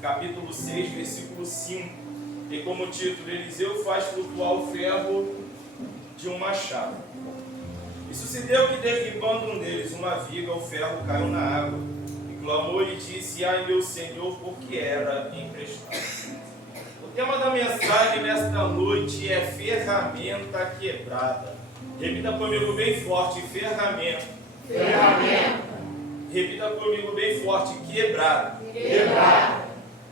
capítulo 6, versículo 5. Tem como título: Eliseu faz flutuar o ferro de um machado. E sucedeu que, derribando um deles uma viga, o ferro caiu na água. E clamou e disse: ai, meu Senhor, porque era emprestado. O tema da mensagem nesta noite é ferramenta quebrada. Repita comigo bem forte: ferramenta. Ferramenta. Repita comigo bem forte: quebrada. Quebrada.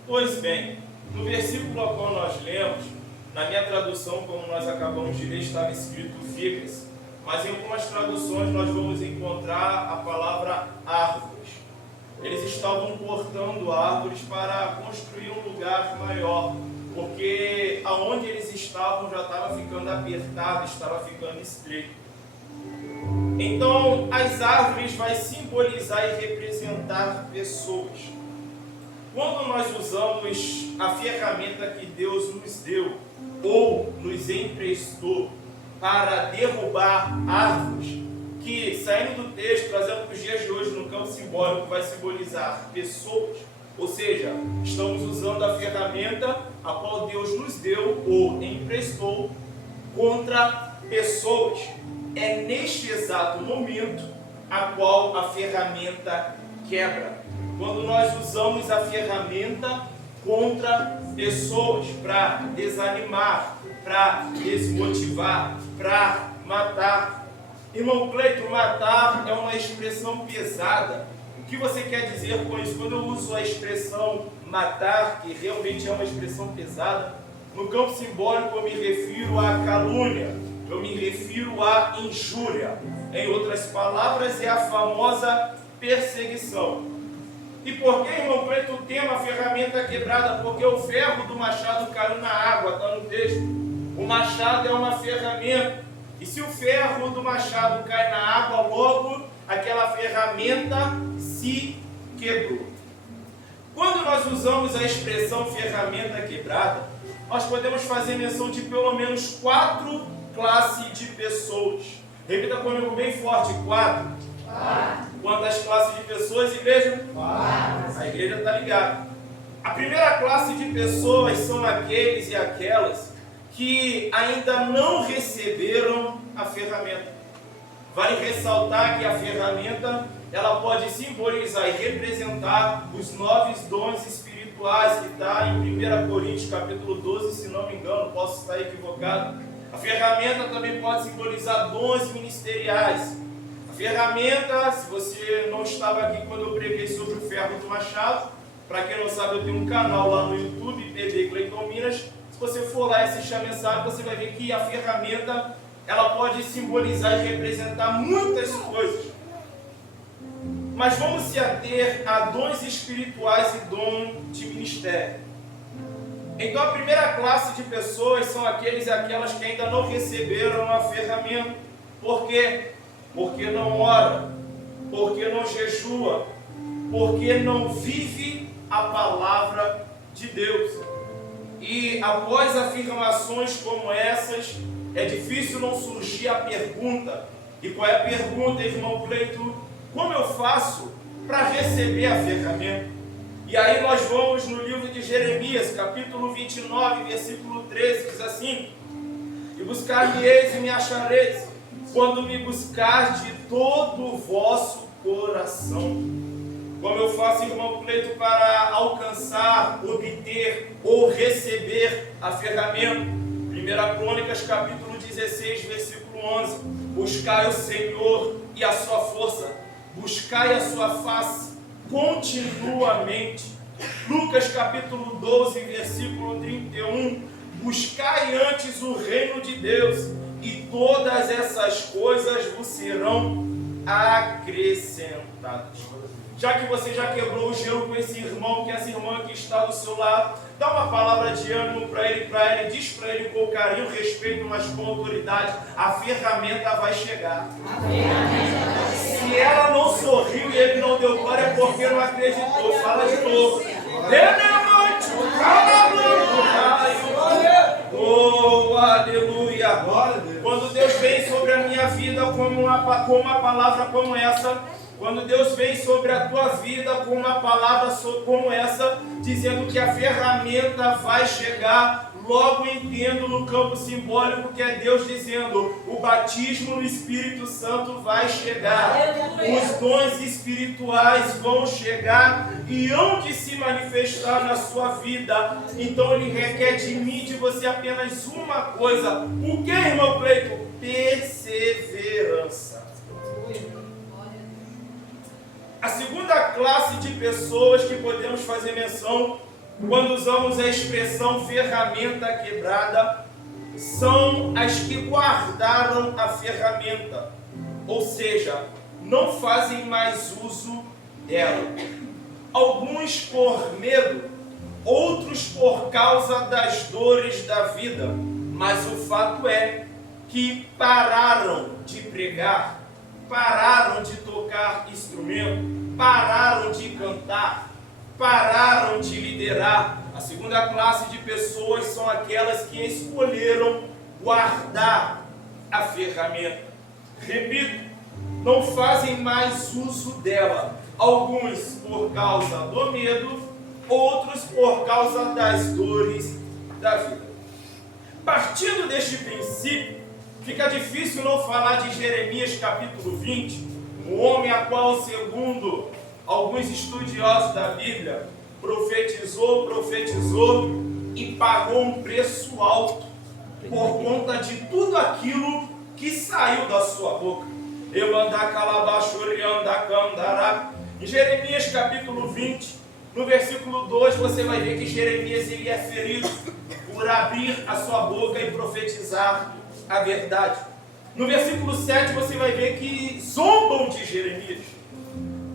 Pois bem, no versículo ao qual nós lemos, na minha tradução, como nós acabamos de ler, estava escrito vigas, mas em algumas traduções nós vamos encontrar a palavra árvores. Eles estavam cortando árvores para construir um lugar maior, porque aonde eles estavam já estava ficando apertado, estava ficando estreito. Então, as árvores vai simbolizar e representar pessoas. Quando nós usamos a ferramenta que Deus nos deu ou nos emprestou para derrubar árvores, que, saindo do texto, trazendo para os dias de hoje no campo simbólico, vai simbolizar pessoas, ou seja, estamos usando a ferramenta a qual Deus nos deu ou emprestou contra pessoas. É neste exato momento a qual a ferramenta quebra. Quando nós usamos a ferramenta contra pessoas para desanimar, para desmotivar, para matar. Irmão Cleito, matar é uma expressão pesada. O que você quer dizer com isso? Quando eu uso a expressão matar, que realmente é uma expressão pesada, no campo simbólico eu me refiro à calúnia, eu me refiro à injúria. Em outras palavras, é a famosa perseguição. E por que, irmão Cleito, o tema ferramenta quebrada? Porque o ferro do machado caiu na água, está no texto. O machado é uma ferramenta. E se o ferro do machado cai na água, logo aquela ferramenta se quebrou. Quando nós usamos a expressão ferramenta quebrada, nós podemos fazer menção de pelo menos 4 classes de pessoas. Repita comigo bem forte: 4. Quantas classes de pessoas, igreja? 4. A igreja está ligada. A primeira classe de pessoas são aqueles e aquelas que ainda não receberam a ferramenta. Vale ressaltar que a ferramenta ela pode simbolizar e representar os 9 dons espirituais que está em 1 Coríntios capítulo 12, se não me engano, posso estar equivocado. A ferramenta também pode simbolizar dons ministeriais. A ferramenta, se você não estava aqui quando eu preguei sobre o ferro do machado, para quem não sabe, eu tenho um canal lá no YouTube, PB Cleiton Minas. Se você for lá e assistir a mensagem, você vai ver que a ferramenta ela pode simbolizar e representar muitas coisas. Mas vamos se ater a dons espirituais e dom de ministério. Então a primeira classe de pessoas são aqueles e aquelas que ainda não receberam a ferramenta. Por quê? Porque não ora, porque não jejua, porque não vive a palavra de Deus. E após afirmações como essas, é difícil não surgir a pergunta. E qual é a pergunta, irmão Cleito? Como eu faço para receber a ferramenta? E aí nós vamos no livro de Jeremias, capítulo 29, versículo 13, diz assim: E buscar-me-eis e me achareis, quando me buscar de todo o vosso coração. Como eu faço, irmão Cleito, para alcançar, obter ou receber a ferramenta? 1 Crônicas, capítulo 16, versículo 11. Buscai o Senhor e a sua força, buscai a sua face continuamente. Lucas, capítulo 12, versículo 31. Buscai antes o reino de Deus, e todas essas coisas vos serão acrescentadas. Já que você já quebrou o gelo com esse irmão, que essa irmã que está do seu lado, dá uma palavra de ânimo para ele, diz para ele com carinho, respeito, mas com autoridade: a ferramenta vai chegar. Se ela não sorriu e ele não deu glória, é porque não acreditou. Fala de novo. Oh, aleluia. Quando Deus vem sobre a minha vida com uma palavra como essa, quando Deus vem sobre a tua vida com uma palavra como essa, dizendo que a ferramenta vai chegar. Logo entendo no campo simbólico que é Deus dizendo: o batismo no Espírito Santo vai chegar, os dons espirituais vão chegar e hão de se manifestar na sua vida. Então ele requer de mim, de você, apenas uma coisa. O que, irmão Cleiton? Perseverança. A segunda classe de pessoas que podemos fazer menção quando usamos a expressão ferramenta quebrada são as que guardaram a ferramenta, ou seja, não fazem mais uso dela. Alguns por medo, outros por causa das dores da vida, mas o fato é que pararam de pregar, pararam de tocar instrumento, pararam de cantar, pararam de liderar. A segunda classe de pessoas são aquelas que escolheram guardar a ferramenta. Repito, não fazem mais uso dela. Alguns por causa do medo, outros por causa das dores da vida. Partindo deste princípio, fica difícil não falar de Jeremias capítulo 20, um homem a qual, segundo alguns estudiosos da Bíblia, profetizou e pagou um preço alto por conta de tudo aquilo que saiu da sua boca. Em Jeremias capítulo 20, no versículo 2, você vai ver que Jeremias ele é ferido por abrir a sua boca e profetizar a verdade. No versículo 7 você vai ver que zombam de Jeremias.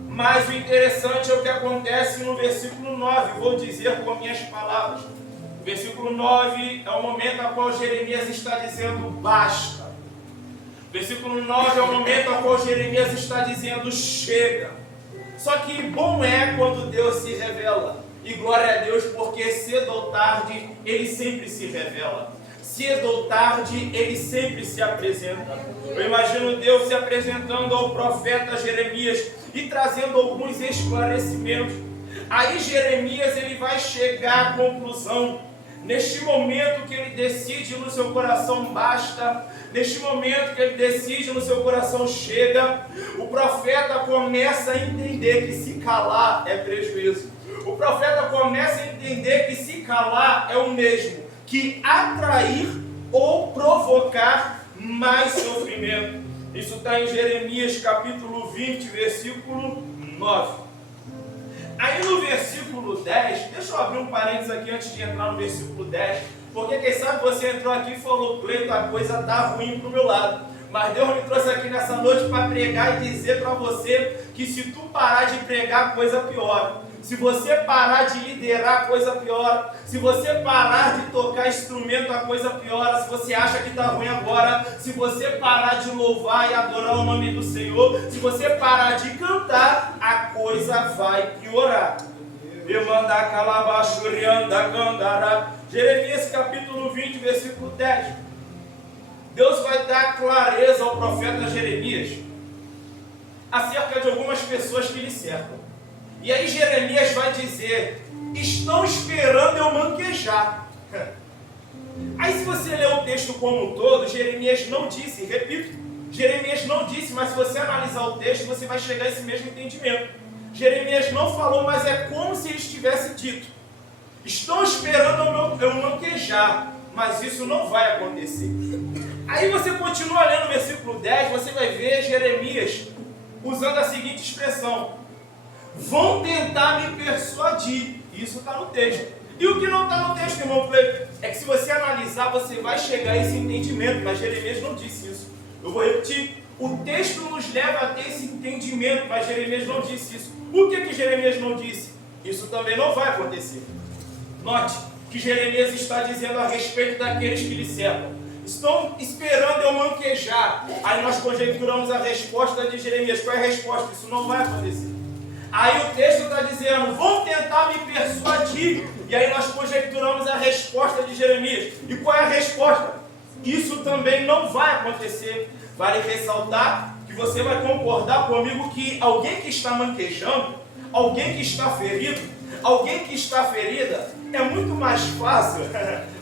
Mas o interessante é o que acontece no versículo 9. Vou dizer com minhas palavras. O versículo 9 é o momento ao qual Jeremias está dizendo basta. O versículo 9 é o momento ao qual Jeremias está dizendo chega. Só que bom é quando Deus se revela. E glória a Deus, porque cedo ou tarde Ele sempre se revela. Cedo ou tarde Ele sempre se apresenta. Eu imagino Deus se apresentando ao profeta Jeremias e trazendo alguns esclarecimentos. Aí Jeremias ele vai chegar à conclusão. Neste momento que ele decide no seu coração basta, neste momento que ele decide no seu coração chega, o profeta começa a entender que se calar é prejuízo. O profeta começa a entender que se calar é o mesmo que atrair ou provocar mais sofrimento. Isso está em Jeremias capítulo 20, versículo 9. Aí no versículo 10, deixa eu abrir um parênteses aqui antes de entrar no versículo 10, porque quem sabe você entrou aqui e falou: Cleiton, a coisa está ruim para o meu lado. Mas Deus me trouxe aqui nessa noite para pregar e dizer para você que se tu parar de pregar, a coisa piora. Se você parar de liderar, a coisa piora. Se você parar de tocar instrumento, a coisa piora. Se você acha que está ruim agora, se você parar de louvar e adorar o nome do Senhor, se você parar de cantar, a coisa vai piorar. Jeremias capítulo 20, versículo 10. Deus vai dar clareza ao profeta Jeremias acerca de algumas pessoas que lhe cercam. E aí Jeremias vai dizer: estão esperando eu manquejar. Aí se você ler o texto como um todo, Jeremias não disse, repito, Jeremias não disse, mas se você analisar o texto, você vai chegar a esse mesmo entendimento. Jeremias não falou, mas é como se ele tivesse dito: estão esperando eu manquejar, mas isso não vai acontecer. Aí você continua lendo o versículo 10, você vai ver Jeremias usando a seguinte expressão: vão tentar me persuadir. Isso está no texto. E o que não está no texto, irmão Cleiton, é que se você analisar, você vai chegar a esse entendimento, mas Jeremias não disse isso. Eu vou repetir: o texto nos leva a ter esse entendimento, mas Jeremias não disse isso. O que Jeremias não disse? Isso também não vai acontecer. Note que Jeremias está dizendo a respeito daqueles que lhe cercam: estão esperando eu manquejar. Aí nós conjecturamos a resposta de Jeremias. Qual é a resposta? Isso não vai acontecer. Aí o texto está dizendo: vão tentar me persuadir. E aí nós conjecturamos a resposta de Jeremias. E qual é a resposta? Isso também não vai acontecer. Vale ressaltar que você vai concordar comigo que alguém que está manquejando, alguém que está ferido, alguém que está ferida, é muito mais fácil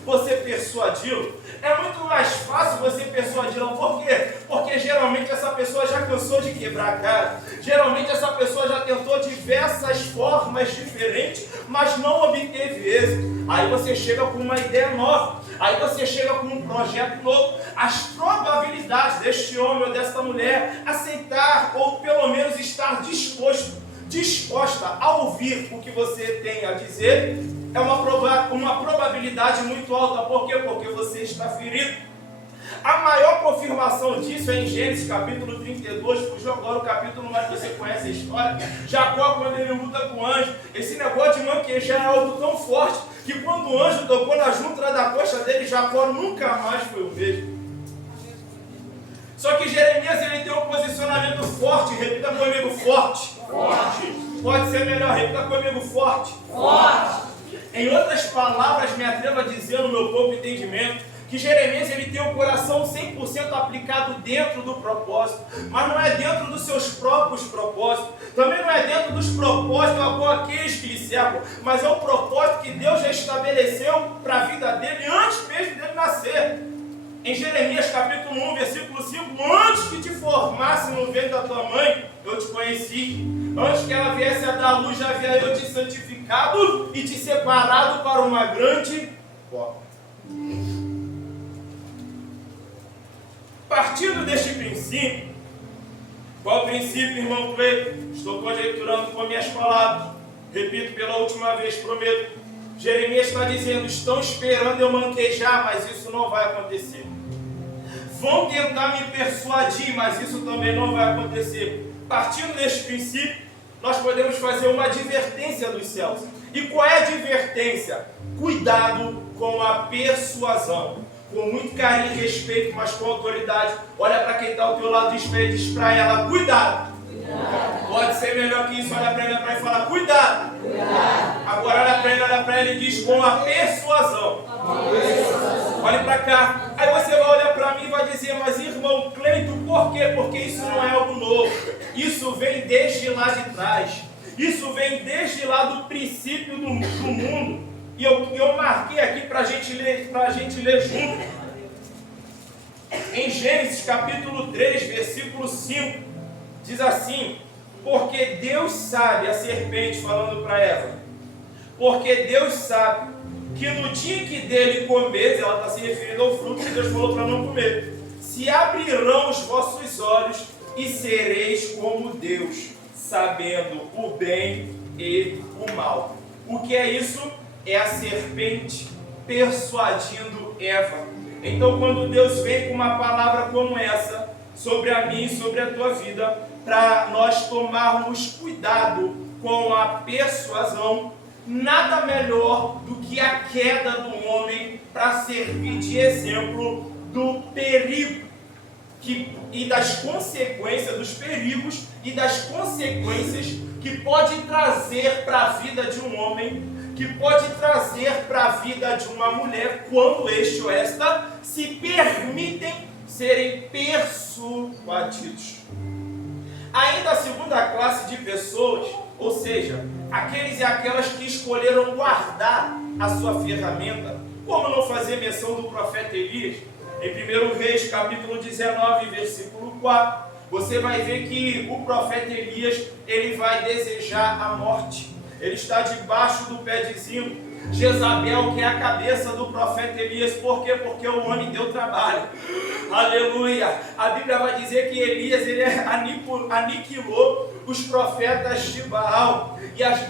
você persuadi-lo. É muito mais fácil você persuadi-lo. Por quê? Porque geralmente essa pessoa já cansou de quebrar a cara. Geralmente essa pessoa já tentou diversas formas diferentes, mas não obteve êxito. Aí você chega com uma ideia nova. Aí você chega com um projeto novo. As probabilidades deste homem ou desta mulher aceitar ou pelo menos estar disposta a ouvir o que você tem a dizer é uma probabilidade muito alta. Por quê? Porque você está ferido. A maior confirmação disso é em Gênesis capítulo 32, fugiu agora o capítulo, mas você conhece a história. Jacó, quando ele luta com o anjo, esse negócio de manquejar é algo tão forte que quando o anjo tocou na junta da coxa dele, Jacó nunca mais foi o mesmo. Só que Jeremias ele tem um posicionamento forte, repita comigo, forte. Forte. Pode ser melhor, repita comigo, forte. Forte. Em outras palavras, me atrevo a dizer no meu pouco entendimento, que Jeremias ele tem o coração 100% aplicado dentro do propósito, mas não é dentro dos seus próprios propósitos, também não é dentro dos propósitos com aqueles que lhe cercam, mas é o propósito que Deus já estabeleceu para a vida dele antes mesmo dele nascer. Em Jeremias capítulo 1, versículo 5, antes que te formasse no ventre da tua mãe, eu te conheci. Antes que ela viesse a dar luz, já havia eu te santificado e te separado para uma grande obra. Partindo deste princípio, qual princípio, irmão Cleiton? Estou conjecturando com minhas palavras. Repito pela última vez, prometo. Jeremias está dizendo, estão esperando eu manquejar, mas isso não vai acontecer. Vão tentar me persuadir, mas isso também não vai acontecer. Partindo deste princípio, nós podemos fazer uma advertência dos céus. E qual é a advertência? Cuidado com a persuasão. Com muito carinho e respeito, mas com autoridade. Olha para quem está ao teu lado e diz para ela, cuidado. Pode ser melhor que isso, olha para ela e fala, cuidado. Agora olha para ela e diz com a persuasão. Olhe para cá. Aí você vai olhar para mim e vai dizer, mas irmão Cleiton, por quê? Porque isso não é algo novo. Isso vem desde lá de trás. Isso vem desde lá do princípio do mundo. E eu marquei aqui para a gente ler junto. Em Gênesis capítulo 3, versículo 5, diz assim, porque Deus sabe, a serpente falando para Eva, porque Deus sabe que no dia que dele comer, ela está se referindo ao fruto que Deus falou para não comer, se abrirão os vossos olhos e sereis como Deus, sabendo o bem e o mal. O que é isso? É a serpente persuadindo Eva. Então quando Deus vem com uma palavra como essa, sobre a mim e sobre a tua vida, para nós tomarmos cuidado com a persuasão, nada melhor do que a queda do homem para servir de exemplo do perigo e das consequências, dos perigos e das consequências que pode trazer para a vida de um homem, que pode trazer para a vida de uma mulher, quando este ou esta se permitem serem persuadidos. Ainda a segunda classe de pessoas, ou seja, aqueles e aquelas que escolheram guardar a sua ferramenta, como não fazer menção do profeta Elias, em 1 Reis, capítulo 19, versículo 4, você vai ver que o profeta Elias, ele vai desejar a morte. Ele está debaixo do pé de zinco. Jezabel, que é a cabeça do profeta Elias. Por quê? Porque o homem deu trabalho. Aleluia! A Bíblia vai dizer que Elias ele aniquilou os profetas de Baal.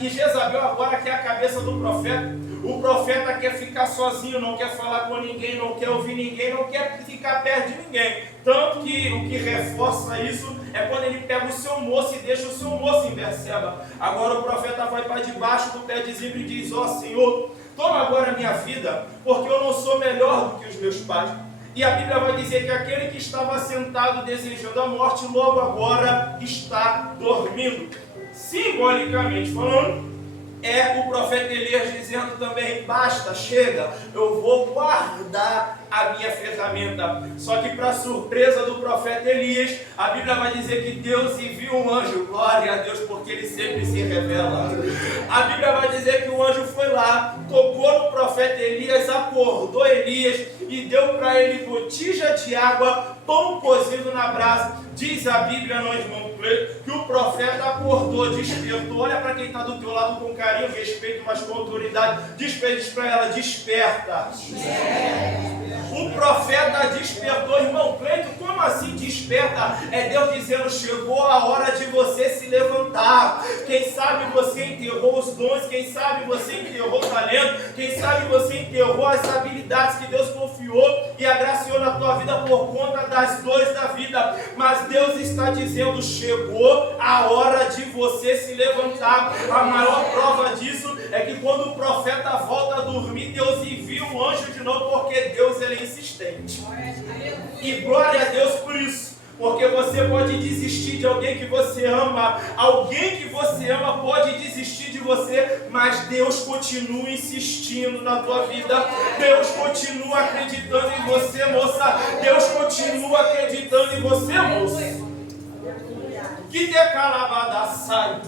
E Jezabel agora, que é a cabeça do profeta, o profeta quer ficar sozinho, não quer falar com ninguém, não quer ouvir ninguém, não quer ficar perto de ninguém. Tanto que o que reforça isso é quando ele pega o seu moço e deixa o seu moço em Berseba. Agora o profeta vai para debaixo do pé de zinco e diz, ó Senhor, toma agora a minha vida, porque eu não sou melhor do que os meus pais. E a Bíblia vai dizer que aquele que estava sentado desejando a morte, logo agora está dormindo. Simbolicamente falando, é o profeta Elias dizendo também: basta, chega, eu vou guardar a minha ferramenta. Só que, para surpresa do profeta Elias, a Bíblia vai dizer que Deus envia um anjo. Glória a Deus, porque ele sempre se revela. A Bíblia vai dizer que o anjo foi lá, tocou no profeta Elias, acordou Elias e deu para ele botija de água, pão cozido na brasa. Diz a Bíblia, não, irmão Cleiton, que o profeta acordou, despertou. Olha para quem está do teu lado com carinho, respeito, mas com autoridade. Diz para ela: desperta. O profeta despertou, irmão Cleiton. Como assim desperta? É Deus dizendo: chegou a hora de você se levantar. Quem sabe você enterrou os dons, quem sabe você enterrou o talento, quem sabe você enterrou as habilidades que Deus confiou e agraciou na tua vida por conta das dores da vida. Mas Deus está dizendo: chegou a hora de você se levantar. A maior prova disso é que quando o profeta volta a dormir, Deus envia um anjo de novo, porque Deus, ele é insistente. E glória a Deus por isso. Porque você pode desistir de alguém que você ama, alguém que você ama pode desistir de você, mas Deus continua insistindo na tua vida. Deus continua acreditando em você, moça. Deus continua acreditando em você, moça. Que decalabada sai.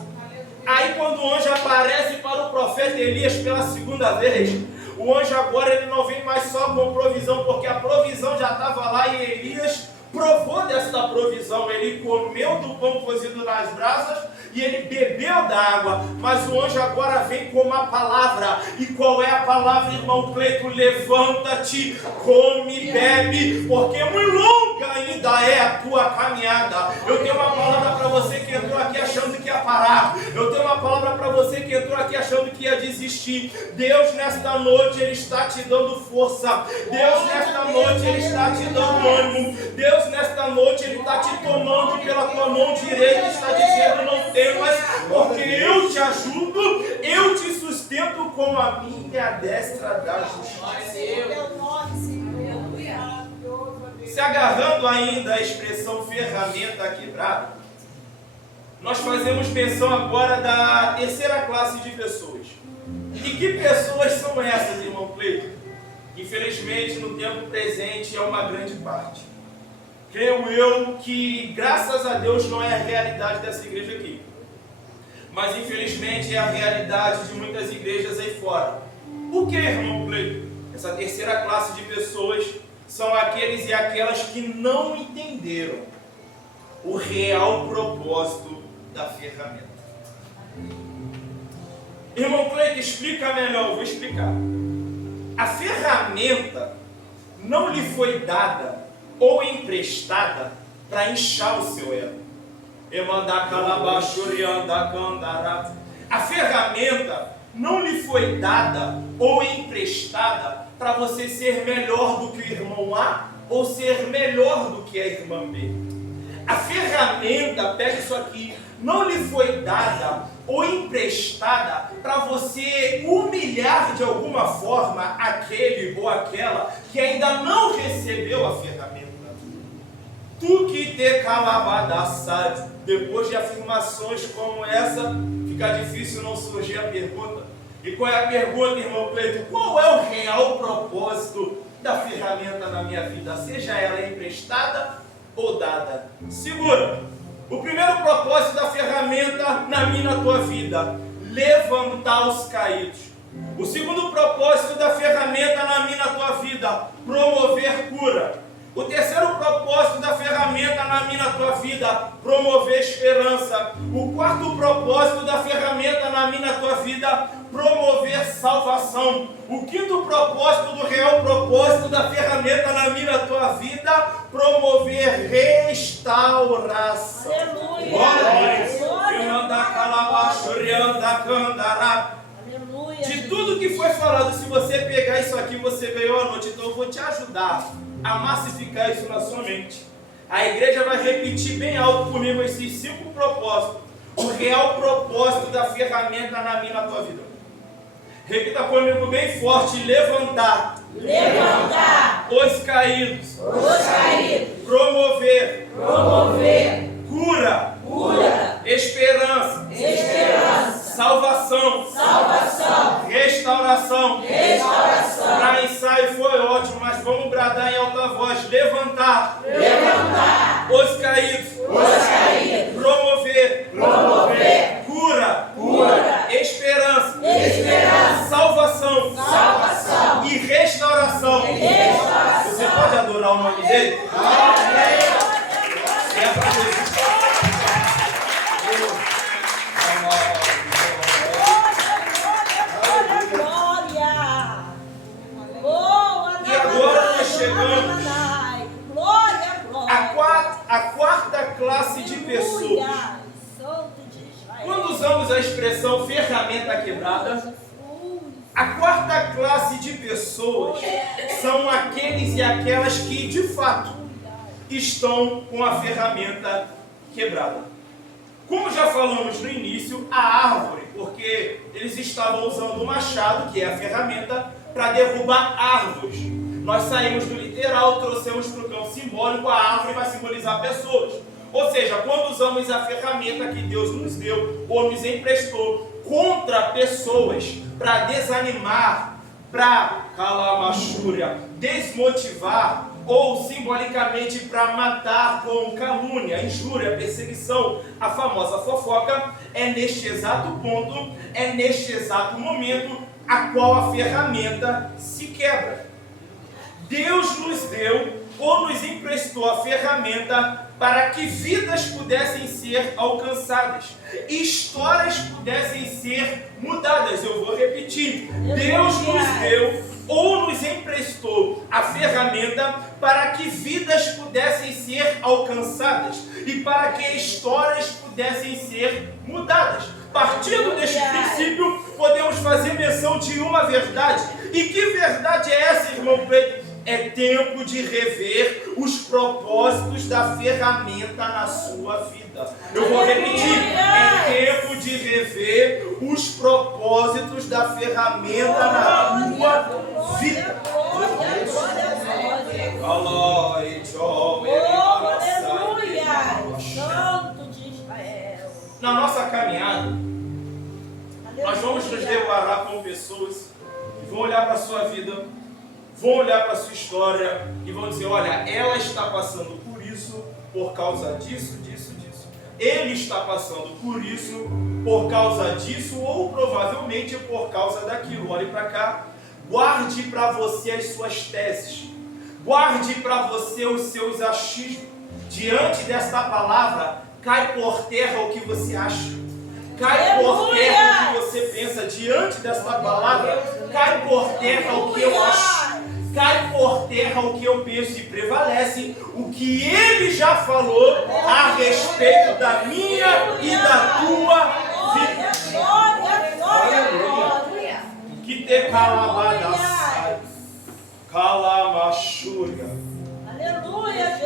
Aí quando o anjo aparece para o profeta Elias pela segunda vez, o anjo agora ele não vem mais só com provisão, porque a provisão já estava lá e Elias provou dessa provisão. Ele comeu do pão cozido nas brasas e ele bebeu da água. Mas o anjo agora vem com uma palavra. E qual é a palavra, irmão Cleiton? Levanta-te, come, bebe, porque muito longa ainda é a tua caminhada. Eu tenho uma palavra para você que entrou aqui achando que ia parar. Eu tenho uma palavra para você que entrou aqui achando que ia desistir. Deus nesta noite, ele está te dando força. Deus nesta noite, ele está te dando ânimo. Deus nesta noite, ele está te tomando pela tua mão direita e está dizendo: não temas, porque eu te ajudo, eu te sustento com a minha destra da justiça. Se agarrando ainda à expressão ferramenta quebrada, nós fazemos menção agora da terceira classe de pessoas. E que pessoas são essas, irmão Cleiton? Infelizmente, no tempo presente, é uma grande parte. Creio eu que, graças a Deus, não é a realidade dessa igreja aqui. Mas, infelizmente, é a realidade de muitas igrejas aí fora. O que, irmão Cleiton? Essa terceira classe de pessoas são aqueles e aquelas que não entenderam o real propósito da ferramenta. Irmão Cleiton, explica melhor, eu vou explicar. A ferramenta não lhe foi dada ou emprestada para inchar o seu ego. A ferramenta não lhe foi dada ou emprestada para você ser melhor do que o irmão A ou ser melhor do que a irmã B. A ferramenta, pega isso aqui, não lhe foi dada ou emprestada para você humilhar de alguma forma aquele ou aquela que ainda não recebeu a ferramenta. Tu que te calabadassad. Depois de afirmações como essa, fica difícil não surgir a pergunta. E qual é a pergunta, irmão Cleiton? Qual é o real propósito da ferramenta na minha vida? Seja ela emprestada ou dada. Segura. O primeiro propósito da ferramenta na minha e na tua vida: levantar os caídos. O segundo propósito da ferramenta na minha e na tua vida: promover cura. O terceiro propósito da ferramenta na minha e na tua vida: promover esperança. O quarto propósito da ferramenta na minha e na tua vida: promover salvação. O quinto propósito do real propósito da ferramenta na minha e na tua vida: promover restauração. De tudo que foi falado, se você pegar isso aqui, você ganhou a noite. Então eu vou te ajudar a massificar isso na sua mente. A igreja vai repetir bem alto comigo esses 5 propósitos. O real propósito da ferramenta na minha e na tua vida. Repita comigo bem forte: levantar. Levantar. Os caídos. Os caídos. Promover. Promover. Cura. Cura. Esperança. Esperança. Salvação. Salvação. restauração. Restauração. Para ensaio foi ótimo, mas vamos bradar em alta voz. Levantar. Levantar. Os caídos. Os caídos. Promover. Promover. Cura. Cura. Esperança. Esperança. Salvação. Salvação. E restauração. Restauração. Você pode adorar o nome dele? É para Jesus. E agora nós chegamos à quarta classe de pessoas. Quando usamos a expressão ferramenta quebrada, a quarta classe de pessoas são aqueles e aquelas que, de fato, estão com a ferramenta quebrada. Como já falamos no início, a árvore, porque eles estavam usando o machado, que é a ferramenta, para derrubar árvores. Nós saímos do literal, trouxemos para o campo simbólico, a árvore vai simbolizar pessoas. Ou seja, quando usamos a ferramenta que Deus nos deu ou nos emprestou contra pessoas, para desanimar, para calamachúria, desmotivar, ou simbolicamente para matar com calúnia, injúria, perseguição, a famosa fofoca, é neste exato ponto, é neste exato momento a qual a ferramenta se quebra. Deus nos deu ou nos emprestou a ferramenta para que vidas pudessem ser alcançadas, histórias pudessem ser mudadas. Eu vou repetir. Deus nos deu ou nos emprestou a ferramenta para que vidas pudessem ser alcançadas e para que histórias pudessem ser mudadas. Partindo deste princípio, podemos fazer menção de uma verdade. E que verdade é essa, irmão Pedro? É tempo de rever os propósitos da ferramenta na sua vida. Eu vou repetir. É tempo de rever os propósitos da ferramenta na tua vida. Santo de Israel. Na nossa caminhada, nós vamos nos deparar com pessoas que vão olhar para a sua vida, vão olhar para a sua história e vão dizer: olha, ela está passando por isso, por causa disso, disso, disso. Ele está passando por isso, por causa disso, ou provavelmente por causa daquilo. Olhe para cá. Guarde para você as suas teses. Guarde para você os seus achismos. Diante desta palavra, cai por terra o que você acha. Cai por terra o que você pensa. Diante desta palavra, cai por terra o que eu acho. Cai por terra o que eu penso e prevalece o que ele já falou a respeito da minha e da tua vida. Que te calabadasai, calamachúria.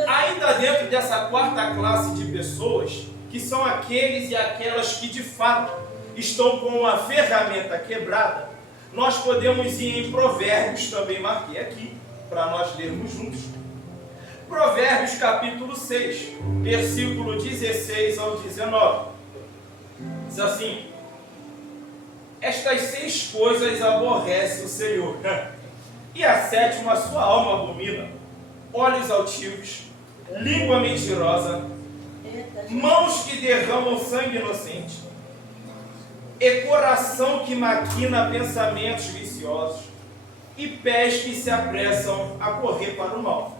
Ainda dentro dessa quarta classe de pessoas, que são aqueles e aquelas que de fato estão com a ferramenta quebrada, nós podemos ir em Provérbios, também marquei aqui, para nós lermos juntos. Provérbios capítulo 6, versículo 16 ao 19. Diz assim: estas 6 coisas aborrece o Senhor, e a 7ª a sua alma abomina: olhos altivos, língua mentirosa, mãos que derramam sangue inocente, e coração que maquina pensamentos viciosos, e pés que se apressam a correr para o mal.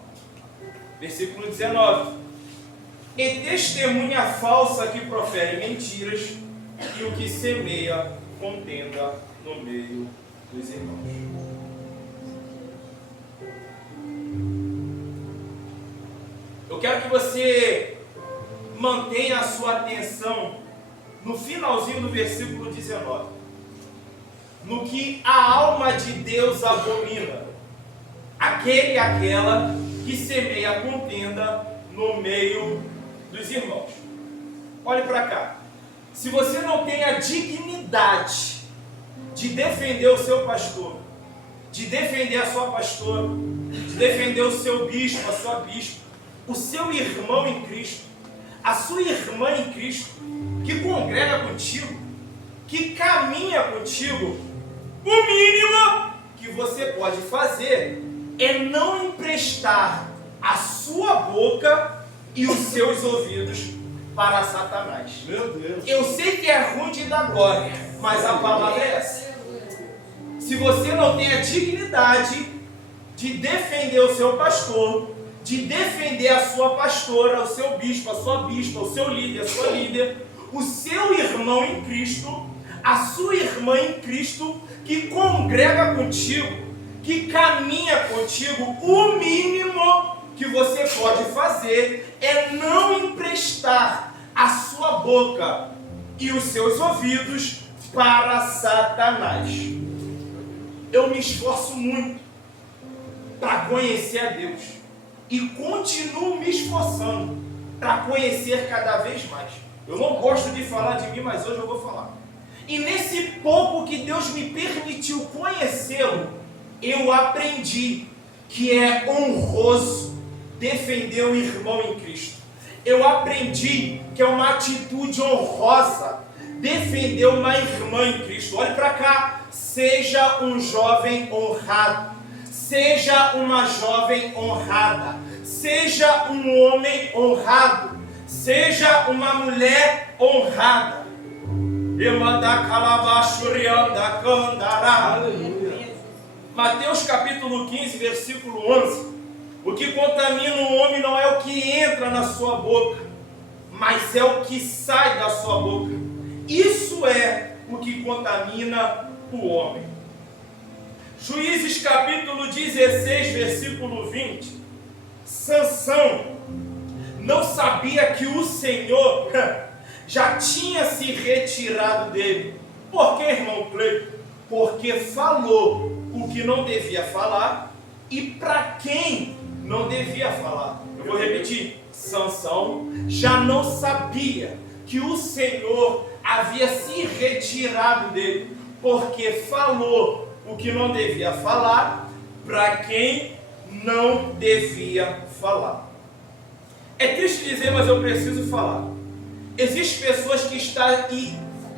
Versículo 19. E testemunha falsa que profere mentiras, e o que semeia contenda no meio dos irmãos. Eu quero que você mantenha a sua atenção no finalzinho do versículo 19. No que a alma de Deus abomina, aquele e aquela que semeia contenda no meio dos irmãos. Olhe para cá. Se você não tem a dignidade de defender o seu pastor, de defender a sua pastora, de defender o seu bispo, a sua bispa, o seu irmão em Cristo, a sua irmã em Cristo, que congrega contigo, que caminha contigo, o mínimo pode fazer é não emprestar a sua boca e os seus ouvidos para Satanás. Meu Deus. Eu sei que é ruim de dar glória, mas a palavra é essa. Se você não tem a dignidade de defender o seu pastor, de defender a sua pastora, o seu bispo, a sua bispa, o seu líder, a sua líder, o seu irmão em Cristo, a sua irmã em Cristo, que congrega contigo, que caminha contigo, o mínimo que você pode fazer é não emprestar a sua boca e os seus ouvidos para Satanás. Eu me esforço muito para conhecer a Deus e continuo me esforçando para conhecer cada vez mais. Eu não gosto de falar de mim, mas hoje eu vou falar. E nesse pouco que Deus me permitiu conhecê-lo, eu aprendi que é honroso defender um irmão em Cristo. Eu aprendi que é uma atitude honrosa defender uma irmã em Cristo. Olhe para cá, seja um jovem honrado, seja uma jovem honrada, seja um homem honrado, seja uma mulher honrada. Mateus capítulo 15, versículo 11. O que contamina o homem não é o que entra na sua boca, mas é o que sai da sua boca. Isso é o que contamina o homem. Juízes capítulo 16, versículo 20. Sansão não sabia que o Senhor já tinha se retirado dele. Por que, irmão Cleiton? Porque falou o que não devia falar e para quem não devia falar. Eu vou repetir. Sansão já não sabia que o Senhor havia se retirado dele, porque falou o que não devia falar para quem não devia falar. É triste dizer, mas eu preciso falar. Existem pessoas que estão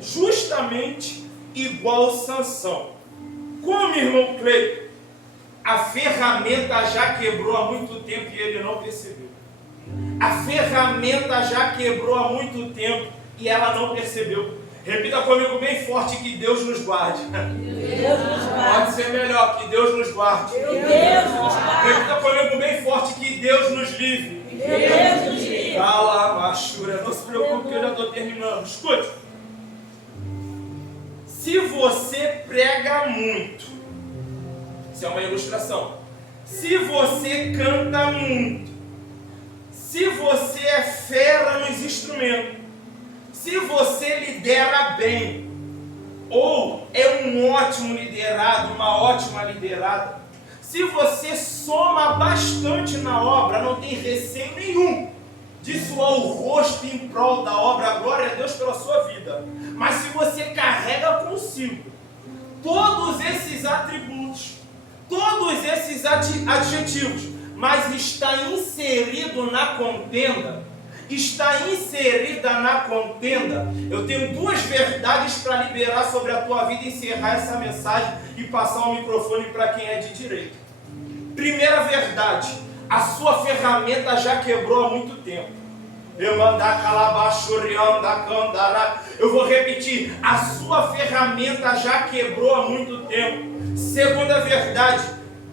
justamente igual Sansão. Como, irmão Cleiton? A ferramenta já quebrou há muito tempo e ele não percebeu. A ferramenta já quebrou há muito tempo e ela não percebeu. Repita comigo bem forte: que Deus nos guarde. Deus nos guarde. Pode ser melhor: que Deus nos guarde. Deus nos guarde. Repita comigo bem forte: que Deus nos livre. Deus nos livre. Cala, machura, não se preocupe que eu já estou terminando. Escute. Se você prega muito, isso é uma ilustração. Se você canta muito, se você é fera nos instrumentos, se você lidera bem, ou é um ótimo liderado, uma ótima liderada, se você soma bastante na obra, não tem receio nenhum de suar o rosto em prol da obra, glória a Deus pela sua vida. Mas se você carrega consigo todos esses atributos, todos esses adjetivos, mas está inserido na contenda, eu tenho duas verdades para liberar sobre a tua vida, encerrar essa mensagem e passar o microfone para quem é de direito. Primeira verdade: a sua ferramenta já quebrou há muito tempo. Eu vou repetir: a sua ferramenta já quebrou há muito tempo. Segunda verdade: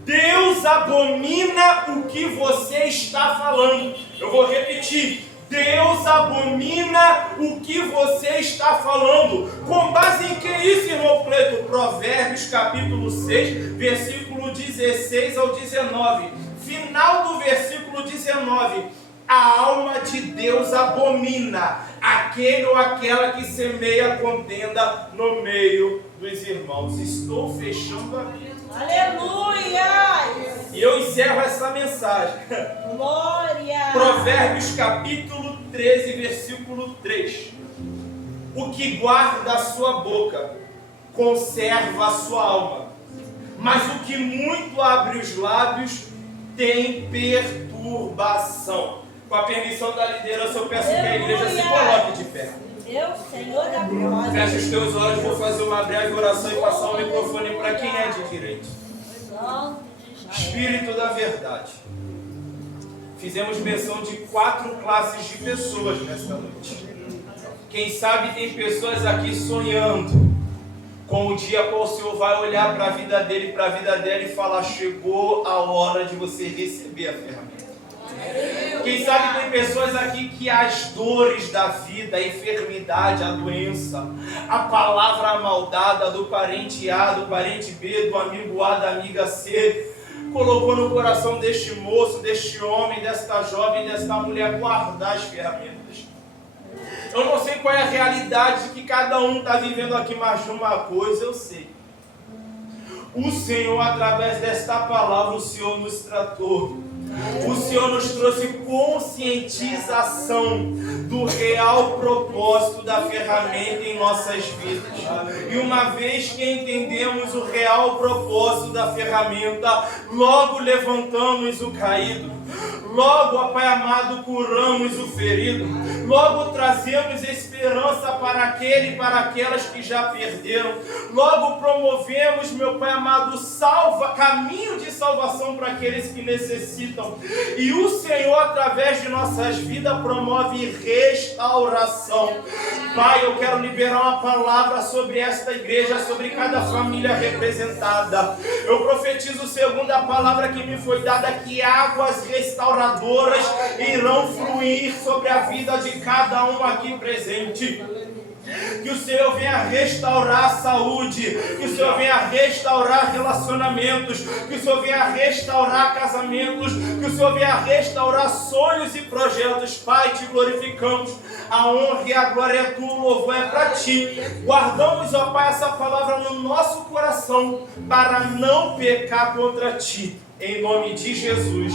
Deus abomina o que você está falando. Eu vou repetir: Deus abomina o que você está falando. Com base em que isso, irmão Cleiton? Provérbios capítulo 6, versículo 16 ao 19. Final do versículo 19. A alma de Deus abomina aquele ou aquela que semeia contenda no meio dos irmãos. Estou fechando a Bíblia. Aleluia! E eu encerro essa mensagem. Glória! Provérbios capítulo 13, versículo 3. O que guarda a sua boca conserva a sua alma, mas o que muito abre os lábios tem perturbação. Com a permissão da liderança, eu peço que a igreja se coloque de pé. Deus, Senhor da glória. Feche os teus olhos, vou fazer uma breve oração e passar o microfone para quem é de direito. Espírito da verdade. Fizemos menção de 4 classes de pessoas nesta noite. Quem sabe tem pessoas aqui sonhando com o dia qual o Senhor vai olhar para a vida dele, para a vida dela e falar: chegou a hora de você receber a ferramenta. Quem sabe tem pessoas aqui que as dores da vida, a enfermidade, a doença, a palavra amaldada do parente A, do parente B, do amigo A, da amiga C, colocou no coração deste moço, deste homem, desta jovem, desta mulher guardar as ferramentas. Eu não sei qual é a realidade que cada um está vivendo aqui, mas uma coisa eu sei. O Senhor, através desta palavra, o Senhor nos tratou. O Senhor nos trouxe conscientização do real propósito da ferramenta em nossas vidas. E uma vez que entendemos o real propósito da ferramenta, logo levantamos o caído. Logo, ó Pai amado, curamos o ferido. Logo trazemos esperança para aquele e para aquelas que já perderam. Logo promovemos, meu Pai amado, caminho de salvação para aqueles que necessitam. E o Senhor, através de nossas vidas, promove restauração. Pai, eu quero liberar uma palavra sobre esta igreja, sobre cada família representada. Eu profetizo, segundo a palavra que me foi dada, que águas restauradoras irão fluir sobre a vida de cada um aqui presente. Que o Senhor venha restaurar a saúde, que o Senhor venha restaurar relacionamentos, que o Senhor venha restaurar casamentos, que o Senhor venha restaurar sonhos e projetos. Pai, te glorificamos, a honra e a glória é tua, o louvor é para ti. Guardamos, ó Pai, essa palavra no nosso coração para não pecar contra ti, em nome de Jesus.